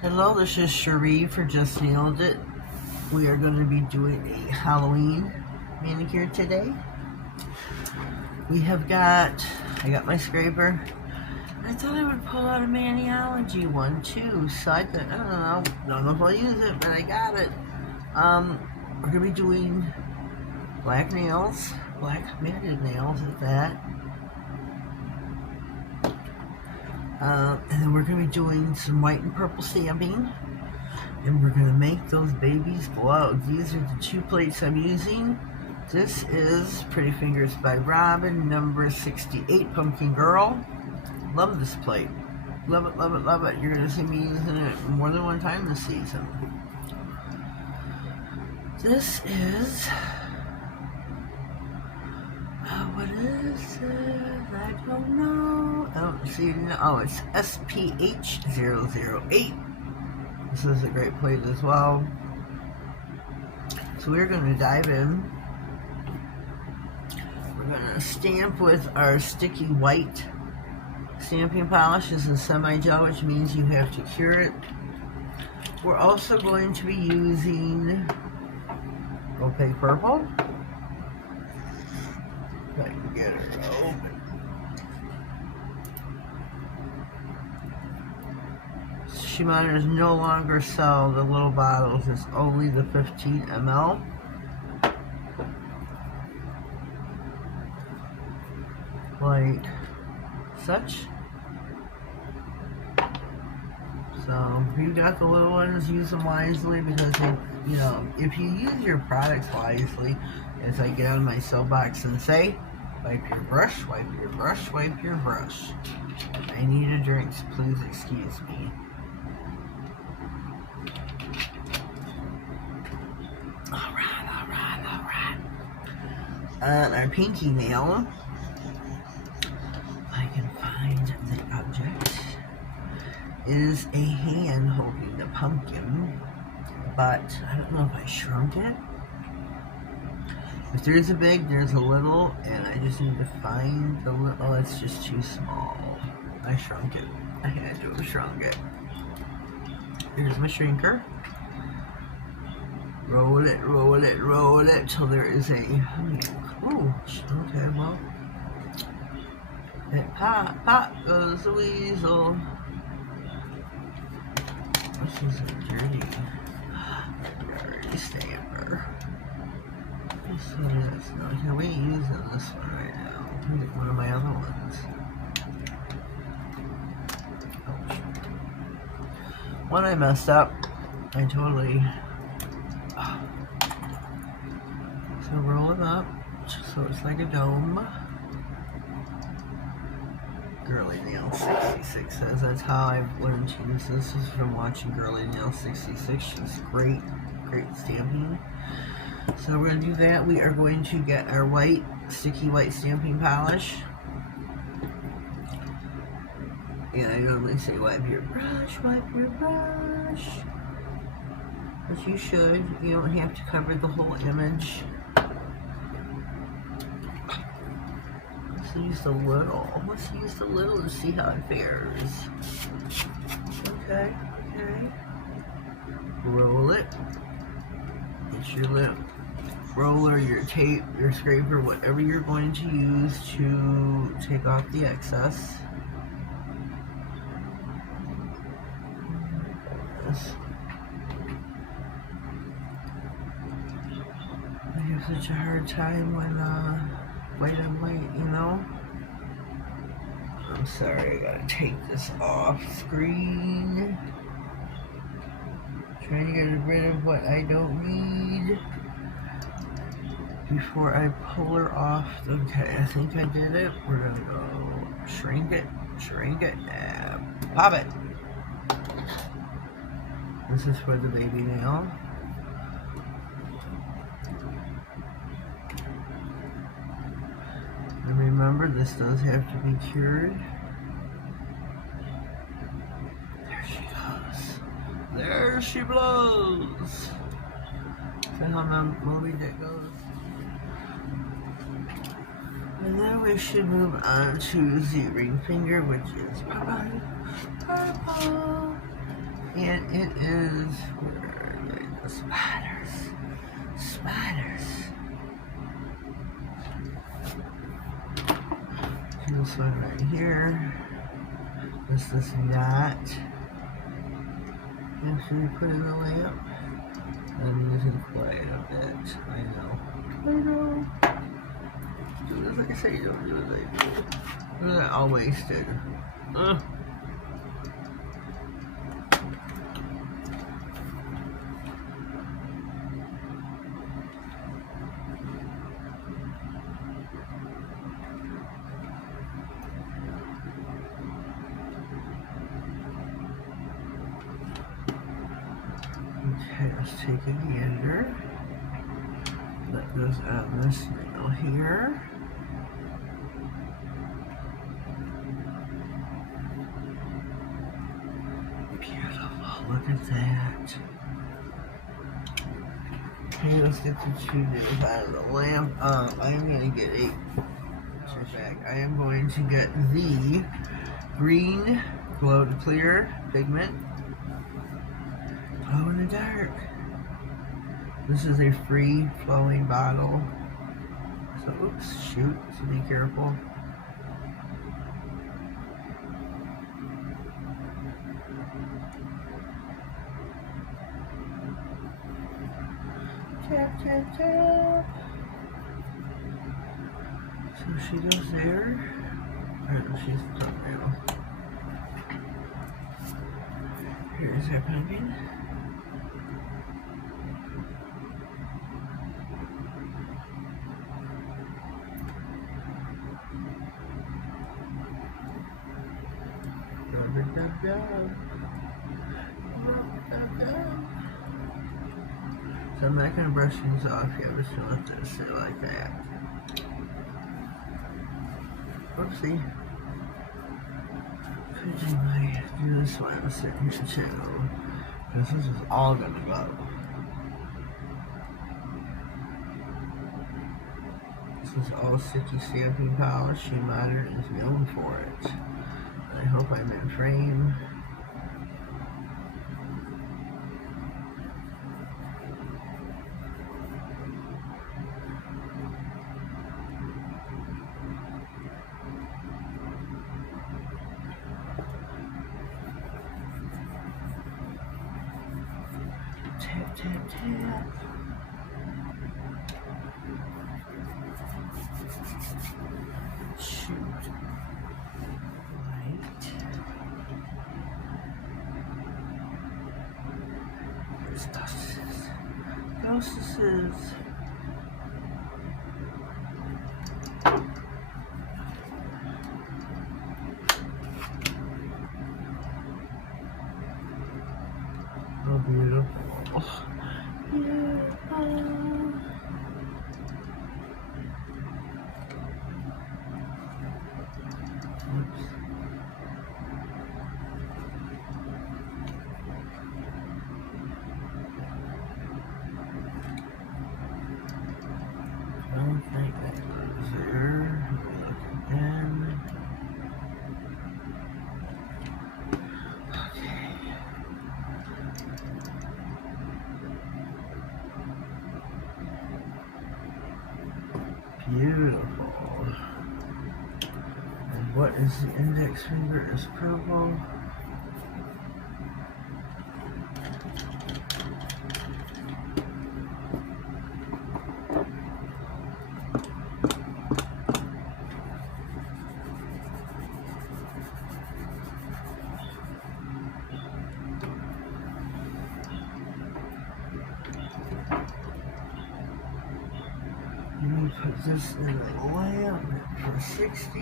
Hello, this is Cherie for Just.nailedit. We are going to be doing a Halloween manicure today. I got my scraper. I thought I would pull out a Maniology one too, so I thought, I don't know if I'll use it, but I got it. We're going to be doing black nails, black matted nails at that. And then we're going to be doing some white and purple stamping. And we're going to make those babies glow. These are the 2 plates I'm using. This is Pretty Fingers by Robin, number 68, Pumpkin Girl. Love this plate. Love it, love it, love it. You're going to see me using it more than one time this season. This is... what is it? I don't know. I don't see. Oh, it's SPH008. This is a great plate as well. So we're going to dive in. We're going to stamp with our sticky white stamping polish. This is semi-gel, which means you have to cure it. We're also going to be using opaque purple. If I can get her open. SheModern no longer sell the little bottles, it's only the 15 ml. Like such. So if you got the little ones, use them wisely, because they, you know, if you use your products wisely, as I get on my soapbox and say, wipe your brush, wipe your brush, wipe your brush. I need a drink, so please excuse me. Alright. On our pinky nail, if I can find the object, is a hand holding the pumpkin, but I don't know if I shrunk it. If there's a big, there's a little, and I just need to find the little. Oh, it's just too small. I shrunk it. I had to have shrunk it. Here's my shrinker. Roll it, roll it, roll it till there is a. Ooh, okay, well. And pop, pop goes the weasel. This is a dirty stamper. This one is not here. We ain't using this one right now. I think one of my other ones. One I messed up. I totally. So roll it up so it's like a dome. Girly Nail 66 says that's how I've learned to use this. This is from watching Girly Nail 66. She's great stamping. So we're going to do that. We are going to get our white, sticky white stamping polish. And I normally say wipe your brush, but you should. You don't have to cover the whole image. Let's use the little. Let's use the little to see how it fares. Okay. Roll it. Get your lip roller, your tape, your scraper, whatever you're going to use to take off the excess. I have such a hard time when white on white, you know. I'm sorry, I gotta take this off screen. Trying to get rid of what I don't need before I pull her off. Okay, I think I did it. We're gonna go shrink it, and pop it. This is for the baby nail. And remember, this does have to be cured. There she goes. There she blows. See how my movie that goes? And then we should move on to the ring finger, which is purple. Purple. And it is, where are they? The spiders. Spiders. This one right here. This is not. After we put in the lamp, I'm using quite a bit. I know. Do as I say, don't do as I do. Look at that, all wasted. Okay, let's take a gander. That goes on this nail here. Beautiful, look at that. Okay, let's get the 2 nails out of the lamp. I am going to get I am going to get the green glow to clear pigment. Glow in the dark. This is a free flowing bottle. So, oops, shoot, so be careful. Tap, tap, tap. So she goes there. Or she's the thumbnail. Here's our pumpkin. So I'm not going to brush these off yet, I'm just going to let this sit like that. Oopsie. I might do this while I'm sitting here too, because this is all going to go. This is all sticky stamping polish. SheModern is known for it. I hope I'm in frame. Tap, tap, tap. Shoot. Right. There's ghostesses. Ghostesses. Oh, beautiful. I don't think that goes there. Look again. Okay. Beautiful. And what is the index finger? Is purple. I'm going to put this in the lamp for 60.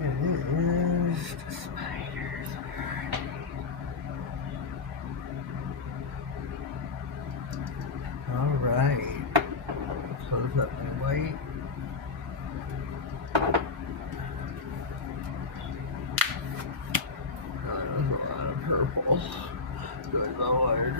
And it is the spiders. Alright. Close up my white. Oh, there's a lot of purple. Good Lord.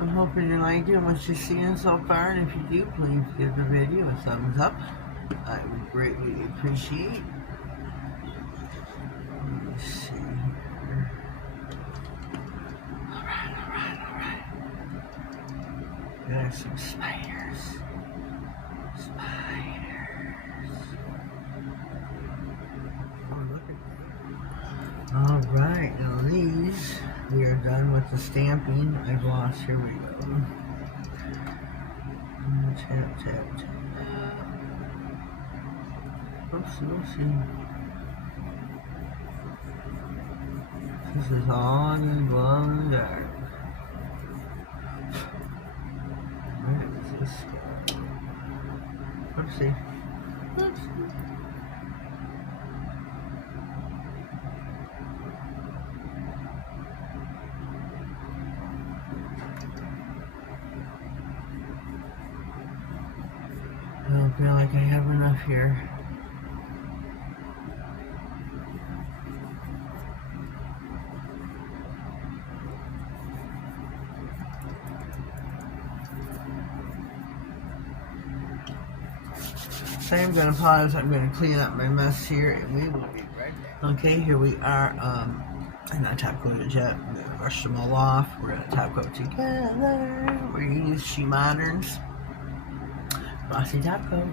I'm hoping you like it, what you're seeing so far, and if you do, please give the video a thumbs up. I would greatly appreciate. Let me see here. Alright. There's some spiders. Oh, look at that. Alright, now these, we are done with the stamping. I've lost, here we go. Tap. Oopsie. This is all in the glow in the dark. Where is this? Oopsie. I don't feel like I have enough here. So I'm going to pause. I'm going to clean up my mess here, and we will be right back. Okay, here we are. I'm not top coated yet. I'm going to brush them all off. We're going to top coat together. We're going to use SheModern's Glossy Top Coat.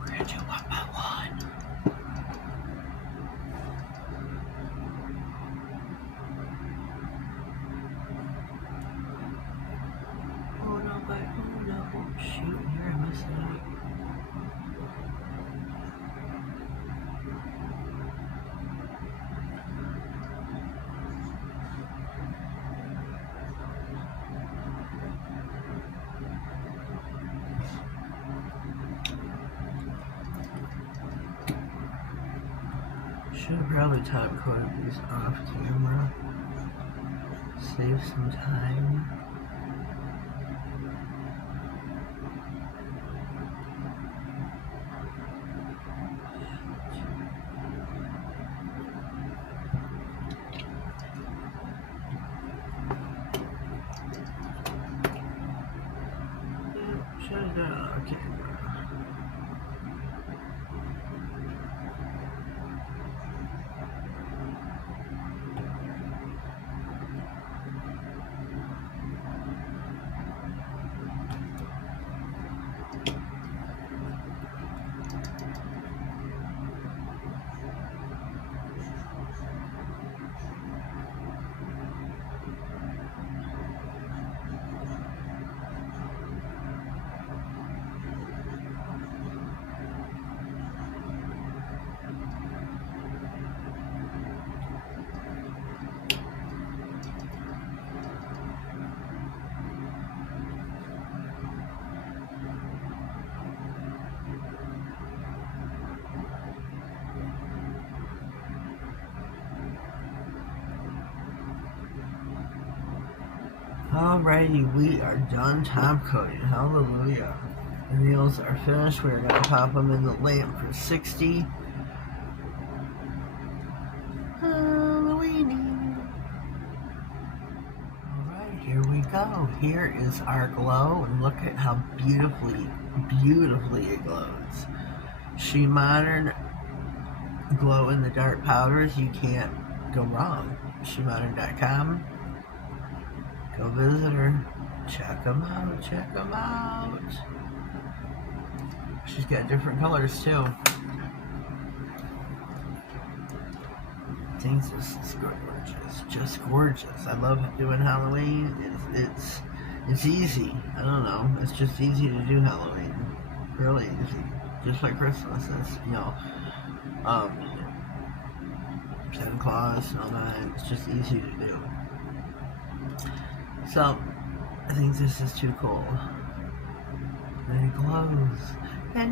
We're going to do one by one. Oh no, shoot, here I messed it up. Should have probably top coated these off camera. Save some time. Should have done it on camera. Alrighty, we are done top coating. Hallelujah. The nails are finished. We're going to pop them in the lamp for 60. Halloween. Alright, here we go. Here is our glow, and look at how beautifully it glows. SheModern glow in the dark powders. You can't go wrong. SheModern.com. Go visit her. Check them out. She's got different colors too. I think this is gorgeous. Just gorgeous. I love doing Halloween. It's easy. I don't know. It's just easy to do Halloween. Really easy. Just like Christmas. It's, Santa Claus and all that. It's just easy to do. So, I think this is too cool. And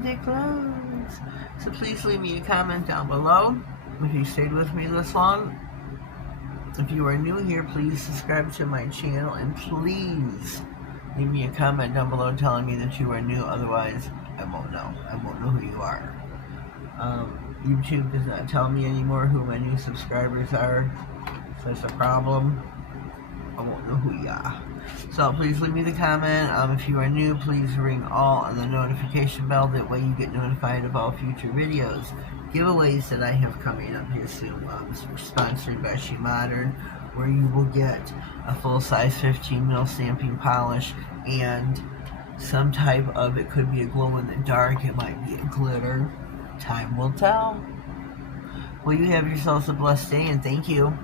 it glows. So please leave me a comment down below if you stayed with me this long. If you are new here, please subscribe to my channel, and please leave me a comment down below telling me that you are new. Otherwise, I won't know. I won't know who you are. YouTube does not tell me anymore who my new subscribers are. So that's a problem. I won't know who you are. So please leave me the comment. If you are new, please ring all on the notification bell. That way you get notified of all future videos. Giveaways that I have coming up here soon. Sponsored by SheModern, where you will get a full-size 15mm stamping polish and some type of, it could be a glow-in-the-dark, it might be a glitter. Time will tell. Well, you have yourselves a blessed day, and thank you.